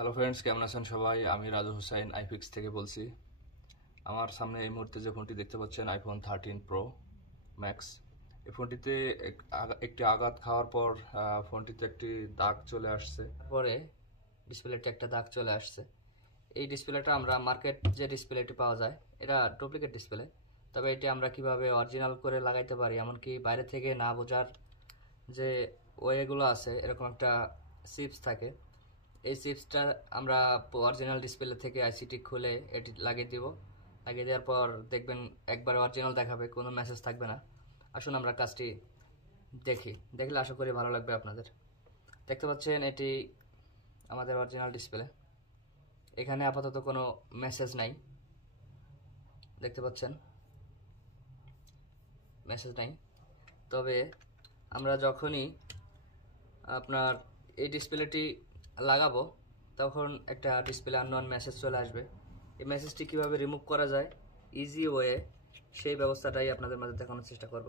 Hello friends, কেমন আছেন সবাই? আমি রাজু হোসেন আইফিক্স থেকে বলছি। আমার সামনে এই মুহূর্তে যে ফোনটি দেখতে পাচ্ছেন আইফোন 13 প্রো ম্যাক্স। এই ফোনটিতে একটি আঘাত খাওয়ার পর ফোনটিতে একটি দাগ চলে আসছে। পরে ডিসপ্লেতে একটা দাগ চলে আসছে। এই ডিসপ্লেটা আমরা মার্কেট যে ডিসপ্লেটি পাওয়া যায় এটা ডুপ্লিকেট ডিসপ্লে, তবে এটি আমরা কিভাবে অরিজিনাল করে লাগাইতে পারি, এমনকি বাইরে থেকে না বোঝার যে ওয়েগুলো আছে, এরকম একটা চিপস থাকে। এই চিপসটা আমরা অরিজিনাল ডিসপ্লে থেকে আইসিটি খুলে এটি লাগিয়ে দিব। লাগিয়ে দেওয়ার পর দেখবেন একবার অরিজিনাল দেখাবে, কোনো মেসেজ থাকবে না। আসুন আমরা কাজটি দেখলে আশা করি ভালো লাগবে আপনাদের। দেখতে পাচ্ছেন এটি আমাদের অরিজিনাল ডিসপ্লে। এখানে আপাতত কোনো মেসেজ নাই, দেখতে পাচ্ছেন মেসেজ নাই। তবে আমরা যখনই আপনার এই ডিসপ্লেটি লাগাবো তখন একটা ডিসপ্লে আননোন মেসেজ চলে আসবে। এই মেসেজটি কীভাবে রিমুভ করা যায় ইজি ওয়ে, সেই ব্যবস্থাটাই আপনাদের মাঝে দেখানোর চেষ্টা করব।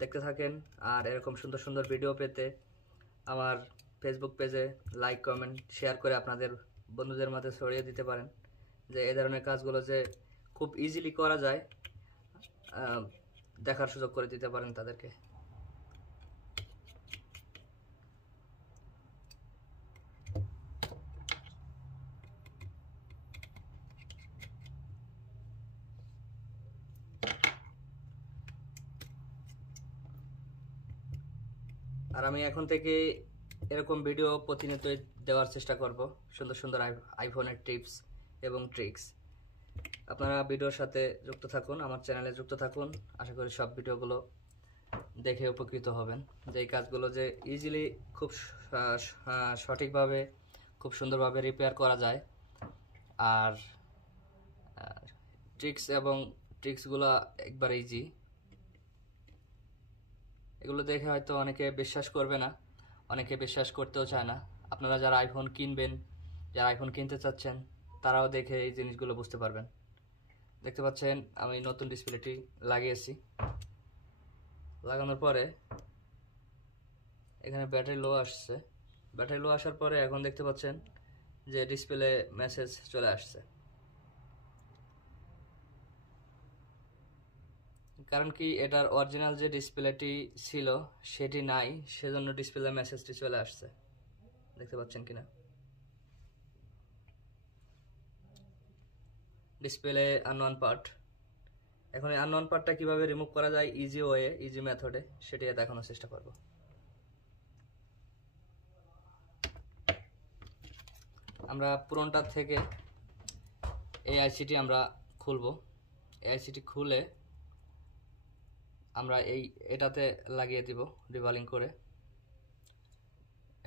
দেখতে থাকেন। আর এরকম সুন্দর সুন্দর ভিডিও পেতে আমার ফেসবুক পেজে লাইক, কমেন্ট, শেয়ার করে আপনাদের বন্ধুদের মাঝে ছড়িয়ে দিতে পারেন, যে এই ধরনের কাজগুলো যে খুব ইজিলি করা যায়, দেখার সুযোগ করে দিতে পারেন তাদেরকে। আর আমি এখন থেকে এরকম ভিডিও প্রতিনিয়ত দেওয়ার চেষ্টা করব, সুন্দর সুন্দর আইফোনের টিপস এবং ট্রিক্স। আপনারা ভিডিওর সাথে যুক্ত থাকুন, আমার চ্যানেলে যুক্ত থাকুন। আশা করি সব ভিডিওগুলো দেখে উপকৃত হবেন, যে এই কাজগুলো যে ইজিলি খুব সঠিকভাবে খুব সুন্দরভাবে রিপেয়ার করা যায়। আর ট্রিক্সগুলো একবার ইজি। এগুলো দেখে হয়তো অনেকে বিশ্বাস করবে না, অনেকে বিশ্বাস করতেও চায় না। আপনারা যারা আইফোন কিনবেন, যারা আইফোন কিনতে চাচ্ছেন, তারাও দেখে এই জিনিসগুলো বুঝতে পারবেন। দেখতে পাচ্ছেন আমি নতুন ডিসপ্লেটি লাগিয়েছি। লাগানোর পরে এখানে ব্যাটারি লো আসছে। ব্যাটারি লো আসার পরে এখন দেখতে পাচ্ছেন যে ডিসপ্লে মেসেজ চলে আসছে। কারণ কি, এটার অরিজিনাল যে ডিসপ্লেটি ছিল সেটি নাই, সেজন্য ডিসপ্লে মেসেজটি চলে আসছে। দেখতে পাচ্ছেন কিনা, ডিসপ্লে আননোন পার্ট। এখন এই আননোন পার্টটা কিভাবে রিমুভ করা যায় ইজি ওয়ে, ইজি মেথডে, সেটি দেখানোর চেষ্টা করব। আমরা পুরোনটা থেকে এই আইসিটি আমরা খুলব। এই আইসিটি খুলে আমরা এটাতে লাগিয়ে দিব রিভালিং করে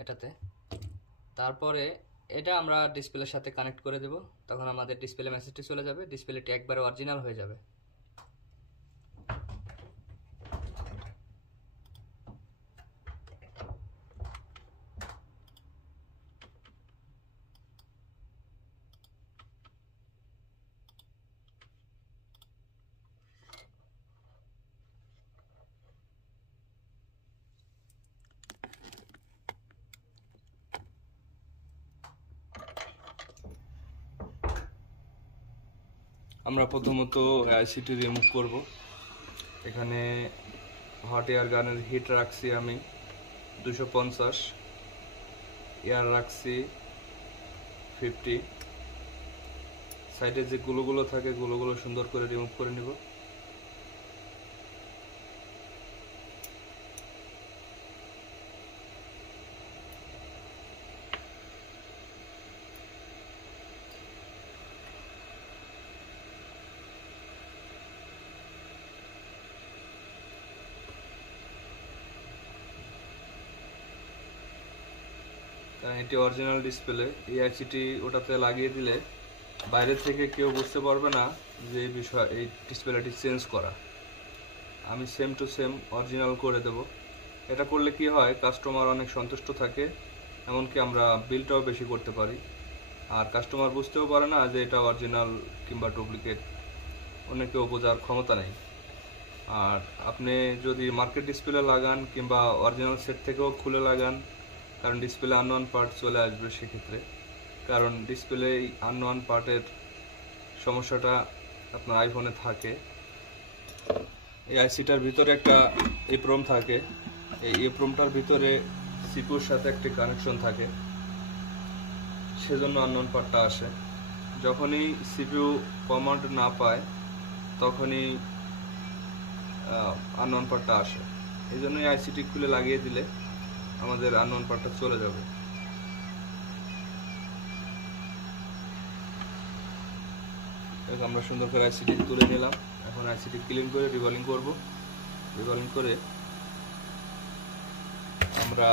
এটাতে। তারপরে এটা আমরা ডিসপ্লের সাথে কানেক্ট করে দেব, তখন আমাদের ডিসপ্লে মেসেজটি চলে যাবে, ডিসপ্লেটি একবারে অরিজিনাল হয়ে যাবে। আমরা প্রথমত আইসিটি রিমুভ করব। এখানে হট এয়ার গানের হিট রাখছি আমি 250, এয়ার রাখছি 50। সাইডে যে গুলোগুলো থাকে গুলোগুলো সুন্দর করে রিমুভ করে নিব। কারণ এটি অরিজিনাল ডিসপ্লে, এই আইসিটি ওটাতে লাগিয়ে দিলে বাইরে থেকে কেউ বুঝতে পারবে না যে এই বিষয় এই ডিসপ্লেটি চেঞ্জ করা। আমি সেম টু সেম অরিজিনাল করে দেব। এটা করলে কি হয়, কাস্টমার অনেক সন্তুষ্ট থাকে, এমনকি আমরা বিলটাও বেশি করতে পারি। আর কাস্টমার বুঝতেও পারে না যে এটা অরিজিনাল কিংবা ডুপ্লিকেট, অনেকেও বোঝার ক্ষমতা নেই। আর আপনি যদি মার্কেট ডিসপ্লে লাগান কিংবা অরিজিনাল সেট থেকেও খুলে লাগান, কারণ ডিসপ্লে আননোন পার্ট চলে আসবে সেক্ষেত্রে, কারণ ডিসপ্লে আননোয়ান পার্টের সমস্যাটা আপনার আইফোনে থাকে। এই আইসিটার ভিতরে একটা EEPROM থাকে, এই EEPROMটার ভিতরে সিপিইউর সাথে একটা কানেকশন থাকে, সেজন্য আননোন পার্টটা আসে। যখনই সিপিইউ কমান্ড না পায় তখনই আননোন পার্টটা আসে। এই জন্যই আইসিটি খুলে লাগিয়ে দিলে আমাদের আননোন পার্টটা চলে যাবে। আমরা সুন্দর করে আইসিটি তুলে নিলাম। এখন আইসিটি ক্লিন করে রিভলিং করব। রিভলিং করে আমরা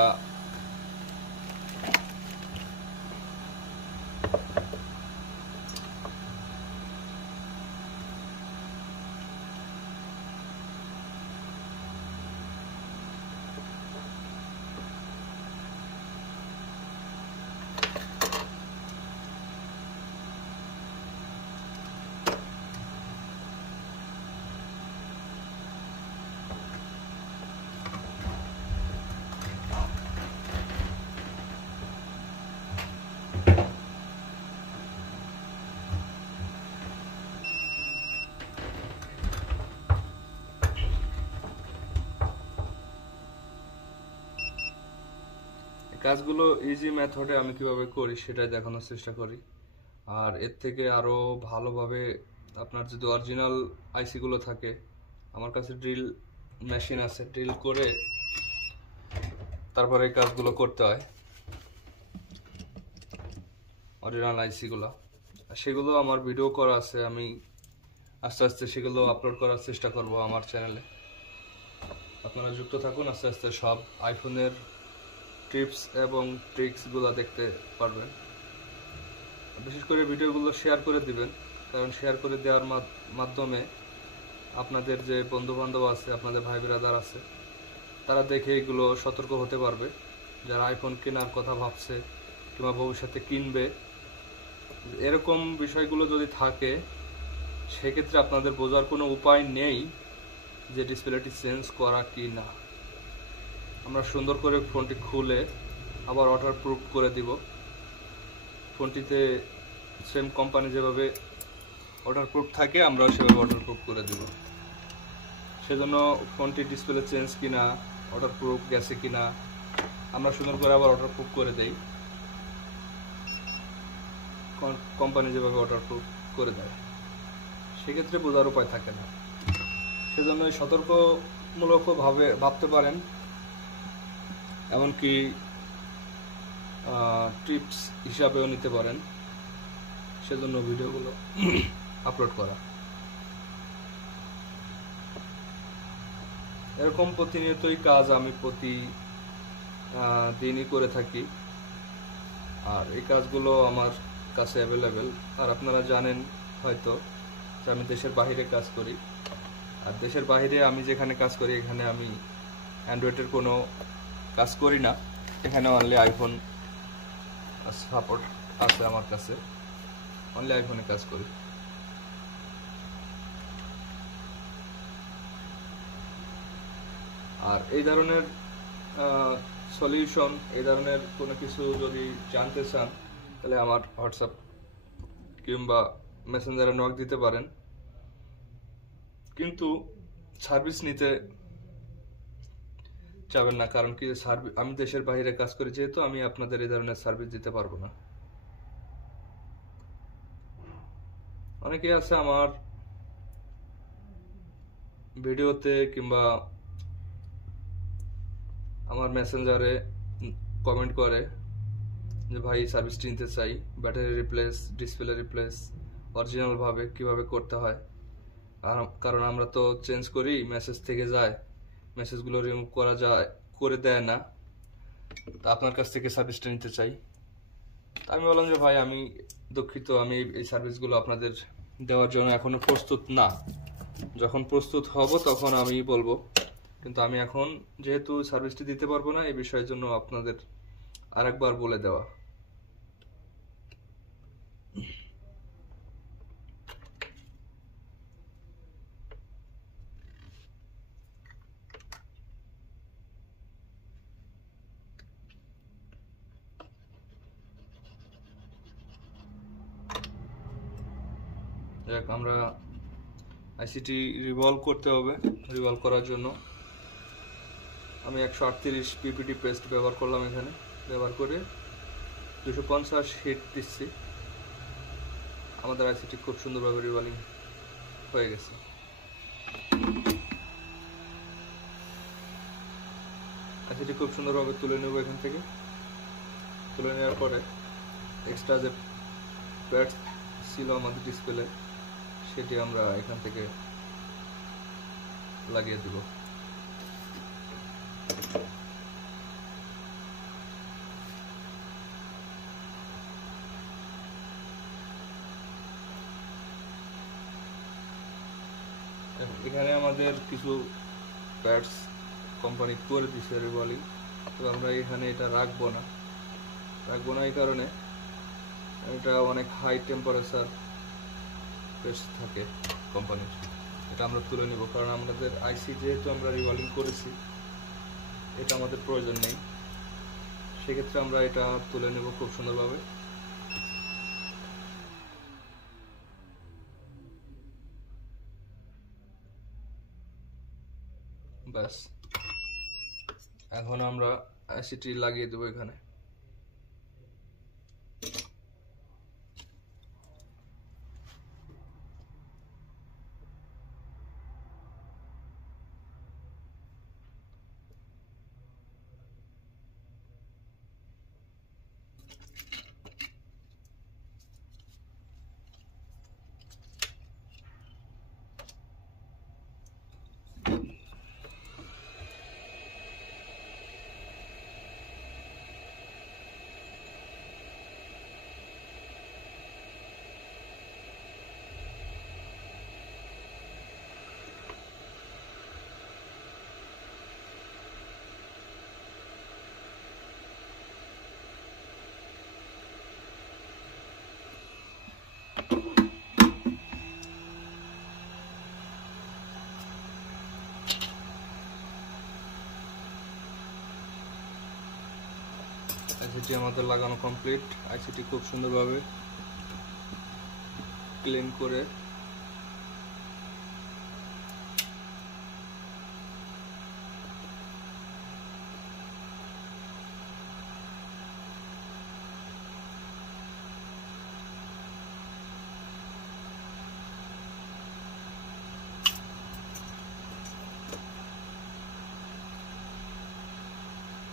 কাজগুলো ইজি মেথডে আমি কিভাবে করি সেটাই দেখানোর চেষ্টা করি। আর এর থেকে আরো ভালোভাবে আপনার যদি অরিজিনাল আইসিগুলো থাকে, আমার কাছে ড্রিল মেশিন আছে, ড্রিল করে তারপরে এই কাজগুলো করতে হয় অরিজিনাল আইসিগুলো। সেগুলো আমার ভিডিও করা আছে, আমি আস্তে আস্তে সেগুলো আপলোড করার চেষ্টা করব আমার চ্যানেলে। আপনারা যুক্ত থাকুন, আস্তে আস্তে সব আইফোনের টিপস এবং ট্রিক্সগুলো দেখতে পারবেন। বিশেষ করে ভিডিওগুলো শেয়ার করে দিবেন, কারণ শেয়ার করে দেওয়ার মাধ্যমে আপনাদের যে বন্ধু বান্ধব আছে, আপনাদের ভাই ব্রাদার আছে, তারা দেখে এগুলো সতর্ক হতে পারবে। যারা আইফোন কেনার কথা ভাবছে কিংবা ভবিষ্যতে কিনবে, এরকম বিষয়গুলো যদি থাকে সেক্ষেত্রে আপনাদের বোঝার কোনো উপায় নেই যে ডিসপ্লেটি চেঞ্জ করা কি না। আমরা সুন্দর করে ফোনটি খুলে আবার ওয়াটারপ্রুফ করে দিব। ফোনটিতে সেম কোম্পানি যেভাবে ওয়াটারপ্রুফ থাকে আমরাও সেভাবে ওয়াটারপ্রুফ করে দিব। সেজন্য ফোনটির ডিসপ্লে চেঞ্জ কিনা, ওয়াটারপ্রুফ গেছে কিনা আমরা সুন্দর করে আবার ওয়াটারপ্রুফ করে দেই, কোম্পানি যেভাবে ওয়াটারপ্রুফ করে দেয়। সেক্ষেত্রে বোঝার উপায় থাকে না। সেজন্য সতর্কমূলকভাবে ভাবতে পারেন, এমনকি টিপস হিসাবেও নিতে পারেন। সেজন্য ভিডিওগুলো আপলোড করা। এরকম প্রতিনিয়তই কাজ আমি দিনই করে থাকি, আর এই কাজগুলো আমার কাছে অ্যাভেলেবেল। আর আপনারা জানেন হয়তো যে আমি দেশের বাইরে কাজ করি, আর দেশের বাইরে আমি যেখানে কাজ করি এখানে আমি অ্যান্ড্রয়েডের কোনো কাজ করি না, এখানে অনলি আইফোন সাপোর্ট আছে আমার কাছে, অনলি আইফোনে কাজ করি। আর এই ধরনের সলিউশন, এই ধরনের কোনো কিছু যদি জানতে চান তাহলে আমার হোয়াটসঅ্যাপ কিংবা মেসেঞ্জারে নক দিতে পারেন, কিন্তু সার্ভিস নিতে যাবেন না। কারণ কি, আমি দেশের বাইরে কাজ করি যেহেতু আমি আপনাদের এই ধরনের সার্ভিস দিতে পারবো না। অনেকেই আছে আমার ভিডিওতে কিংবা আমার মেসেঞ্জারে কমেন্ট করে যে ভাই সার্ভিসটি নিতে চাই, battery replace, display replace original ভাবে কিভাবে করতে হয়। কারণ আমরা তো চেঞ্জ করি, মেসেজ থেকে যায়, মেসেজগুলো রিমুভ করে দেয় না, তা আপনার কাছ থেকে সার্ভিসটা নিতে চাই। আমি বললাম যে ভাই আমি দুঃখিত, আমি এই সার্ভিসগুলো আপনাদের দেওয়ার জন্য এখনো প্রস্তুত না, যখন প্রস্তুত হব তখন আমি বলবো। কিন্তু আমি এখন যেহেতু সার্ভিসটি দিতে পারবো না, এই বিষয়ের জন্য আপনাদের আরেকবার বলে দেওয়া। যাক, আমরা আইসিটি রিভলভ করতে হবে। রিভলভ করার জন্য আমি 138 পিপিটি পেস্ট ব্যবহার করলাম। এখানে ব্যবহার করে 250 হিট দিচ্ছি। আমাদের আইসিটি খুব সুন্দরভাবে রিভলভিং হয়ে গেছে। আইসিটি খুব সুন্দরভাবে তুলে নেব। এখান থেকে তুলে নেওয়ার পরে এক্সট্রা যে প্যাডস ছিল আমাদের ডিসপ্লে, সেটি আমরা এখান থেকে লাগিয়ে দেব। এখানে আমাদের কিছু প্যাডস কোম্পানি করে দিছে রিভলভিং, তো আমরা এখানে এটা রাখবো না এই কারণে এটা অনেক হাই টেম্পারেচার পেস্ট থাকে কোম্পানির। এটা আমরা তুলে নিব, কারণ আমাদের আইসি যেহেতু আমরা রিভলভিং করেছি, এটা আমাদের প্রয়োজন নেই। সেক্ষেত্রে আমরা এটা তুলে নেব খুব সুন্দরভাবে। ব্যাস, এখন আমরা আইসিটি লাগিয়ে দেবো এখানে। আইসিটি আমাদের লাগানো কমপ্লিট। আইসিটি খুব সুন্দরভাবে ক্লিন করে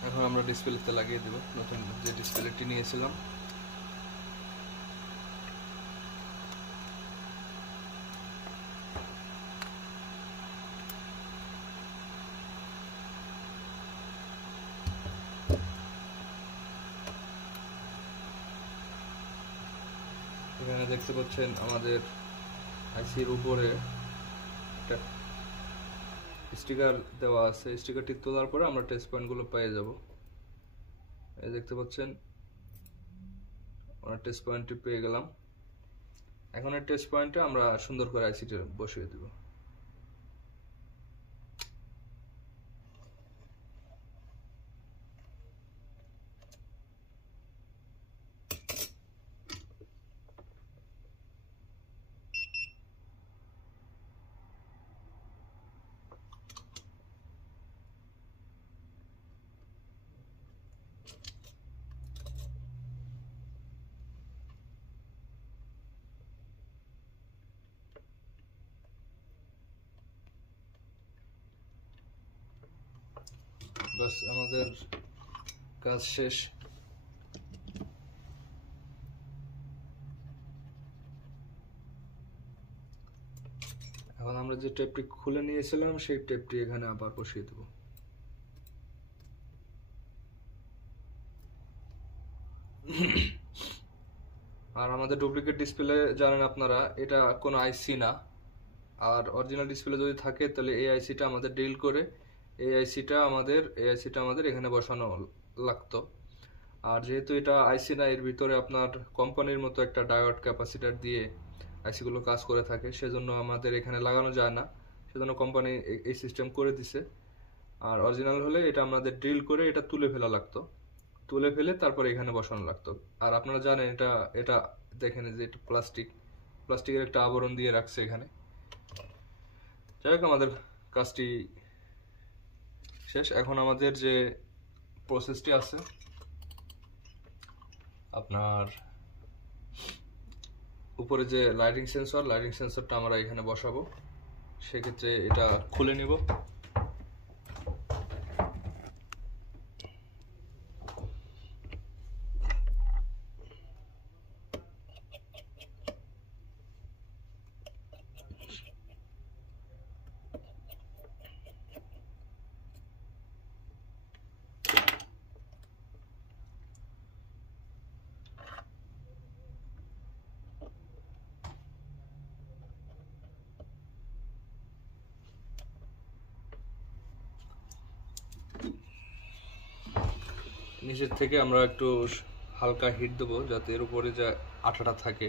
এখন আমরা ডিসপ্লেতে লাগিয়ে দেব নতুন যে ডিসপ্লেটি নিয়েছিলাম। এখানে দেখতে পাচ্ছেন আমাদের আইসির উপরে একটা স্টিকার দেওয়া আছে। স্টিকারটি তোলার পরে আমরা টেস্ট পয়েন্টগুলো পেয়ে যাব। এই দেখতে পাচ্ছেন আমরা টেস্ট পয়েন্টটি পেয়ে গেলাম। এখন এই টেস্ট পয়েন্টে আমরা সুন্দর করে আইসিটি বসিয়ে দেব। বাস, আমাদের কাজ শেষ। এখন আমরা যে টেপটি খুলে নিয়েছিলাম সেই টেপটি এখানে আবার বসিয়ে দেব। আর আমাদের ডুপ্লিকেট ডিসপ্লে জানেন আপনারা, এটা কোনো আইসি না। আর অরিজিনাল ডিসপ্লে যদি থাকে তাহলে এই আইসিটা আমাদের ডিল করে এই আইসিটা আমাদের এখানে বসানো লাগতো। আর যেহেতু এটা আইসি না, এর ভিতরে আপনার কোম্পানির মতো একটা ডায়োড ক্যাপাসিটার দিয়ে আইসিগুলো কাজ করে থাকে, সেজন্য আমাদের এখানে লাগানো যায় না। সেজন্য কোম্পানি এই সিস্টেম করে দিছে। আর অরিজিনাল হলে এটা আমাদের ড্রিল করে এটা তুলে ফেলা লাগতো, তুলে ফেলে তারপরে এখানে বসানো লাগতো। আর আপনারা জানেন এটা এটা দেখেন যে এটা প্লাস্টিক প্লাস্টিকের একটা আবরণ দিয়ে রাখছে এখানে। যাই হোক, আমাদের কাজটি শেষ। এখন আমাদের যে প্রসেসটি আছে, আপনার উপরে যে লাইটিং সেন্সরটা আমরা এখানে বসাবো। সেক্ষেত্রে এটা খুলে নিব। নিচের থেকে আমরা একটু হালকা হিট দেবো, যাতে এর উপরে যে আঠাটা থাকে,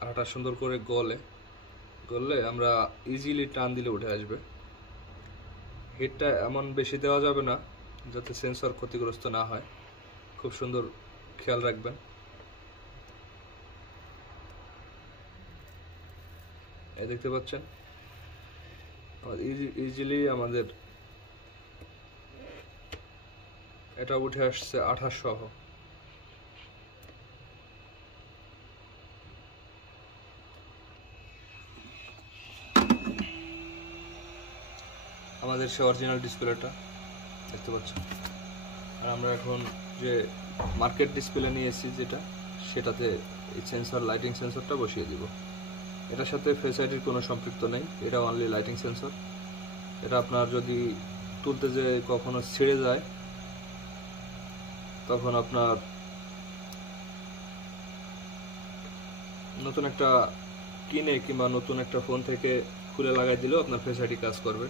আঠাটা সুন্দর করে গললে আমরা ইজিলি টান দিলে উঠে আসবে। হিটটা এমন বেশি দেওয়া যাবে না যাতে সেন্সর ক্ষতিগ্রস্ত না হয়, খুব সুন্দর খেয়াল রাখবেন। এই দেখতে পাচ্ছেন ইজিলি আমাদের এটা উঠে আসছে আঠা সহ। আমাদের সে অরিজিনাল ডিসপ্লেটা দেখতে পাচ্ছেন। আর আমরা এখন যে মার্কেট ডিসপ্লে নিয়েছি যেটা, সেটাতে এই লাইটিং সেন্সরটা বসিয়ে দিব। এটার সাথে ফেস আইডির কোনো সম্পৃক্ত নেই, এটা অনলি লাইটিং সেন্সর। এটা আপনার যদি তুলতে যে কখনো ছিঁড়ে যায়, তখন আপনার নতুন একটা কিনে কিংবা নতুন একটা ফোন থেকে খুলে লাগাই দিলেও আপনার ফেস আইডি কাজ করবে,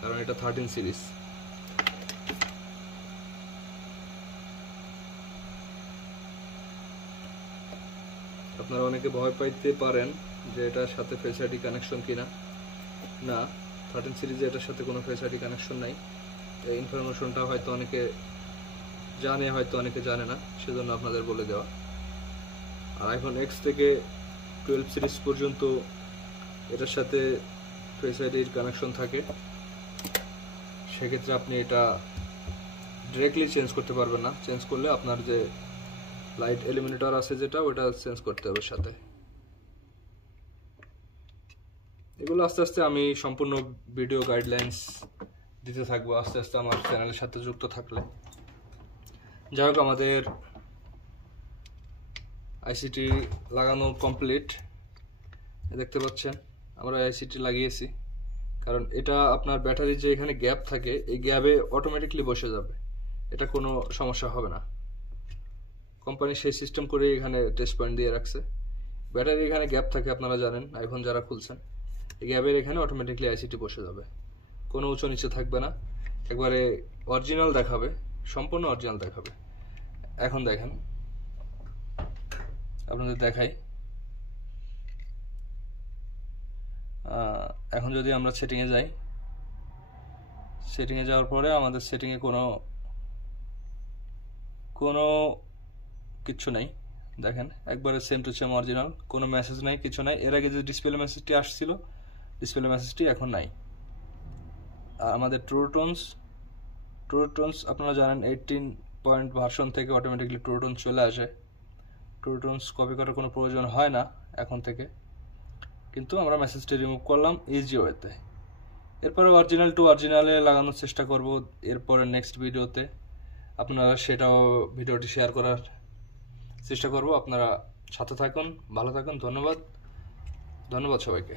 কারণ এটা 13 সিরিজ। আপনারা অনেকে ভয় পাইতে পারেন যে এটার সাথে ফেস আইডি কানেকশন কিনা। না, 13 সিরিজে এটার সাথে কোনো ফেস আইডি কানেকশন নাই। এই ইনফরমেশনটা হয়তো অনেকে জানে, হয়তো অনেকে জানে না, সেজন্য আপনাদের বলে দেওয়া। আর আইফোন X থেকে 12 সিরিজ পর্যন্ত এটার সাথে ফেস আইডির কানেকশন থাকে। সেক্ষেত্রে আপনি এটা ডিরেক্টলি চেঞ্জ করতে পারবেন না। চেঞ্জ করলে আপনার যে লাইট এলিমিনেটর আছে যেটা, ওটা চেঞ্জ করতে হবে সাথে। এগুলো আস্তে আস্তে আমি সম্পূর্ণ ভিডিও গাইডলাইন্স দিতে থাকবো আস্তে আস্তে আমার চ্যানেলের সাথে যুক্ত থাকলে। যাই হোক, আমাদের আইসিটি লাগানো কমপ্লিট। দেখতে পাচ্ছেন আমরা আইসিটি লাগিয়েছি, কারণ এটা আপনার ব্যাটারির যে এখানে গ্যাপ থাকে, এই গ্যাপে অটোমেটিকলি বসে যাবে, এটা কোনো সমস্যা হবে না। কোম্পানি সেই সিস্টেম করে এখানে টেস্ট পয়েন্ট দিয়ে রাখছে। ব্যাটারির এখানে গ্যাপ থাকে, আপনারা জানেন আইফোন যারা খুলছেন, এই গ্যাপের এখানে অটোমেটিকলি আইসিটি বসে যাবে, কোনো উঁচু নিচে থাকবে না, একবারে অরিজিনাল দেখাবে, সম্পূর্ণ অরিজিনাল দেখাবে। এখন দেখেন, আপনাদের দেখাই। এখন যদি আমরা সেটিংয়ে যাই, সেটিংয়ে যাওয়ার পরে আমাদের সেটিংয়ে কোনো কিচ্ছু নেই। দেখেন একবারে সেম টু সেম অরিজিনাল, কোনো মেসেজ নাই, কিছু নাই। এর আগে যে ডিসপ্লে মেসেজটি আসছিল, ডিসপ্লে মেসেজটি এখন নাই। আর আমাদের ট্রুটোনস আপনারা জানেন 18 পয়েন্ট ভার্সন থেকে অটোমেটিকলি ট্রুটোন চলে আসে। ট্রুটোনস কপি করার কোনো প্রয়োজন হয় না এখন থেকে, কিন্তু আমরা মেসেজটি রিমুভ করলাম ইজি ওয়েতে। এরপরে অরিজিনাল টু অরিজিনালে লাগানোর চেষ্টা করব এরপরে নেক্সট ভিডিওতে। আপনারা সেটাও ভিডিওটি শেয়ার করার চেষ্টা করব। আপনারা সাথে থাকুন, ভালো থাকুন। ধন্যবাদ সবাইকে।